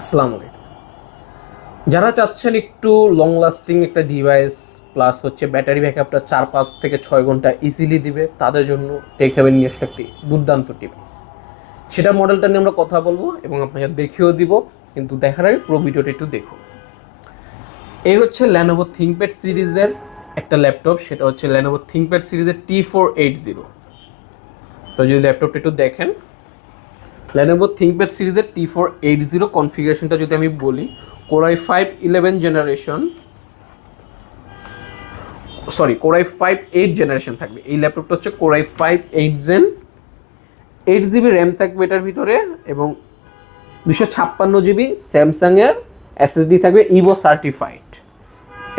আসসালামু আলাইকুম। যারা চাচ্ছেন একটু লং লাস্টিং একটা ডিভাইস প্লাস হচ্ছে ব্যাটারি ব্যাকআপটা চার পাঁচ থেকে ছয় ঘণ্টা ইজিলি দিবে, তাদের জন্য টেক হ্যাভেন নিয়ে আসলে একটি দুর্দান্ত ডিভাইস সেটা মডেলটা নিয়ে আমরা কথা বলব এবং আপনাকে দেখিয়েও দিব, কিন্তু দেখার আগে পুরো ভিডিওটা একটু দেখুন। এই হচ্ছে ল্যানোভো থিঙ্কপ্যাড সিরিজের একটা ল্যাপটপ সেটা হচ্ছে ল্যানোভো থিঙ্কপ্যাড সিরিজের টি ফোর এইট জিরো তো যদি ল্যাপটপটা একটু দেখেন লেনোভো থিঙ্কপ্যাড সিরিজের টি ফোর এইট জিরো কনফিগারেশনটা যদি আমি বলি core i five eleven generation sorry core i five eight generation থাকবে। এই ল্যাপটপটা হচ্ছে core i five eight gen eight GB RAM থাকবে এটার ভিতরে এবং দুশো ছাপ্পান্ন জিবি স্যামসাংয়ের এসএসডি থাকবে ইভো সার্টিফাইড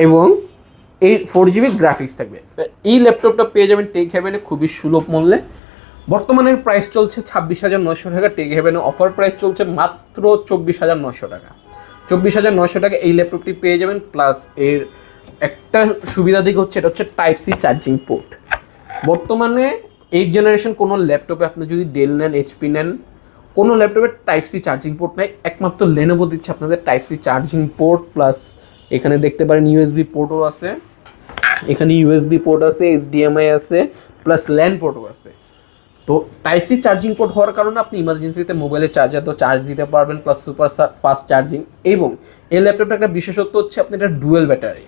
এবং এই ফোর জিবি গ্রাফিক্স থাকবে। এই ল্যাপটপটা পেয়ে যাবেন টেক হ্যাভেনে খুবই সুলভ মূল্যে। বর্তমানের প্রাইস চলছে ছাব্বিশ হাজার নয়শো টাকা টেক হেভেনে অফার প্রাইস চলছে মাত্র চব্বিশ হাজার নয়শো টাকা। চব্বিশ হাজার নয়শো টাকা এই ল্যাপটপটি পেয়ে যাবেন প্লাস এর একটা সুবিধা দিক হচ্ছে, এটা হচ্ছে টাইপ সি চার্জিং পোর্ট বর্তমানে এইট জেনারেশন কোনো ল্যাপটপে আপনি যদি ডেল নেন এইচপি নেন, কোনো ল্যাপটপে টাইপ সি চার্জিং পোর্ট নাই। একমাত্র লেনোভো দিচ্ছে আপনাদের type C charging port plus এখানে দেখতে পারেন ইউএসবি পোর্টও আছে, এখানে ইউএসবি পোর্ট আছে এইচডিএমআই আছে প্লাস ল্যান্ড পোর্টও আছে। তো টাইপ সি চার্জিং পোর্ট হওয়ার কারণে আপনি ইমার্জেন্সিতে মোবাইলে চার্জার তো চার্জ দিতে পারবেন প্লাস সুপার ফাস্ট চার্জিং এবং এই ল্যাপটপটা একটা বিশেষত্ব হচ্ছে আপনি এটা ডুয়েল ব্যাটারি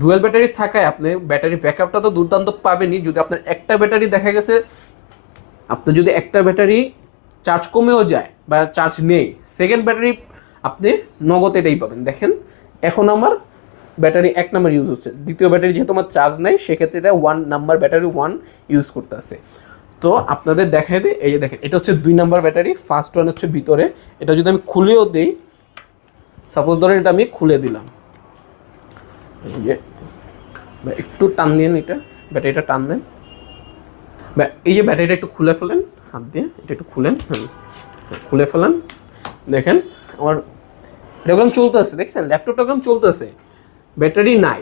ডুয়েল ব্যাটারি থাকায় আপনি ব্যাটারি ব্যাকআপটা তো দুর্দান্ত পাবেনই। যদি আপনার একটা ব্যাটারি দেখা গেছে, আপনি যদি একটা ব্যাটারি চার্জ কমেও যায় বা চার্জ নেই সেকেন্ড ব্যাটারি আপনি নগদ এটাই পাবেন। দেখেন, এখন আমার ব্যাটারি এক নাম্বার ইউজ হচ্ছে। দ্বিতীয় ব্যাটারি যেহেতু আমার চার্জ নেই, সেক্ষেত্রে এটা one number battery one use করতে আছে। তো আপনাদের দেখাই দিই, এই যে দেখেন, এটা হচ্ছে দুই নাম্বার ব্যাটারি ফার্স্ট ওয়ান হচ্ছে ভিতরে। এটা যদি আমি খুলেও দিই সাপোজ ধরেন এটা আমি খুলে দিলাম। যে একটু টান দিন এটা ব্যাটারিটা টান দেন। এই যে ব্যাটারিটা একটু খুলে ফেলেন, হাত দিয়ে, এটা একটু খুলেন খুলে ফেলেন। দেখেন, আমার এরকম চলতেছে, দেখছেন? ল্যাপটপটা এরকম চলতেছে। ব্যাটারি নাই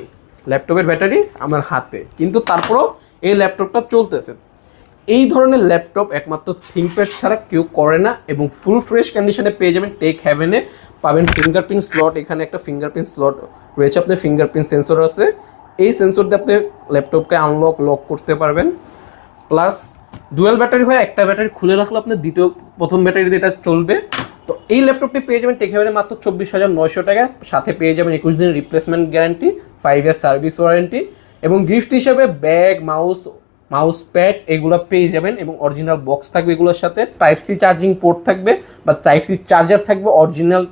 ল্যাপটপের ব্যাটারি আমার হাতে। কিন্তু তারপরও এই ল্যাপটপটা চলতেছে। এই ধরনের ল্যাপটপ একমাত্র থিঙ্কপ্যাড ছাড়া কেউ করে না এবং ফুল ফ্রেশ কন্ডিশনে পেয়ে যাবেন টেক হ্যাভেনে পাবেন ফিঙ্গারপ্রিন্ট স্লট এখানে একটা ফিঙ্গারপ্রিন্ট স্লট রয়েছে, আপনার ফিঙ্গারপ্রিন্ট সেন্সর আছে। এই সেন্সর দিয়ে আপনি ল্যাপটপকে আনলক লক করতে পারবেন। প্লাস ডুয়েল ব্যাটারি হয় একটা ব্যাটারি খুলে রাখলে আপনার দ্বিতীয়, প্রথম ব্যাটারি এটা চলবে। তো এই ল্যাপটপটি পেয়ে যাবেন টেক হ্যাভেনে মাত্র চব্বিশ হাজার নয়শো টাকা। সাথে পেয়ে যাবেন একুশ দিনের replacement guarantee five year service warranty এবং গিফট হিসেবে ব্যাগ মাউস মাউস প্যাড, এগুলো পেয়ে যাবেন এবং অরিজিনাল বক্স থাকবে এগুলোর সাথে। টাইপ সি চার্জিং পোর্ট থাকবে বা টাইপ সি চার্জার থাকবে অরিজিনাল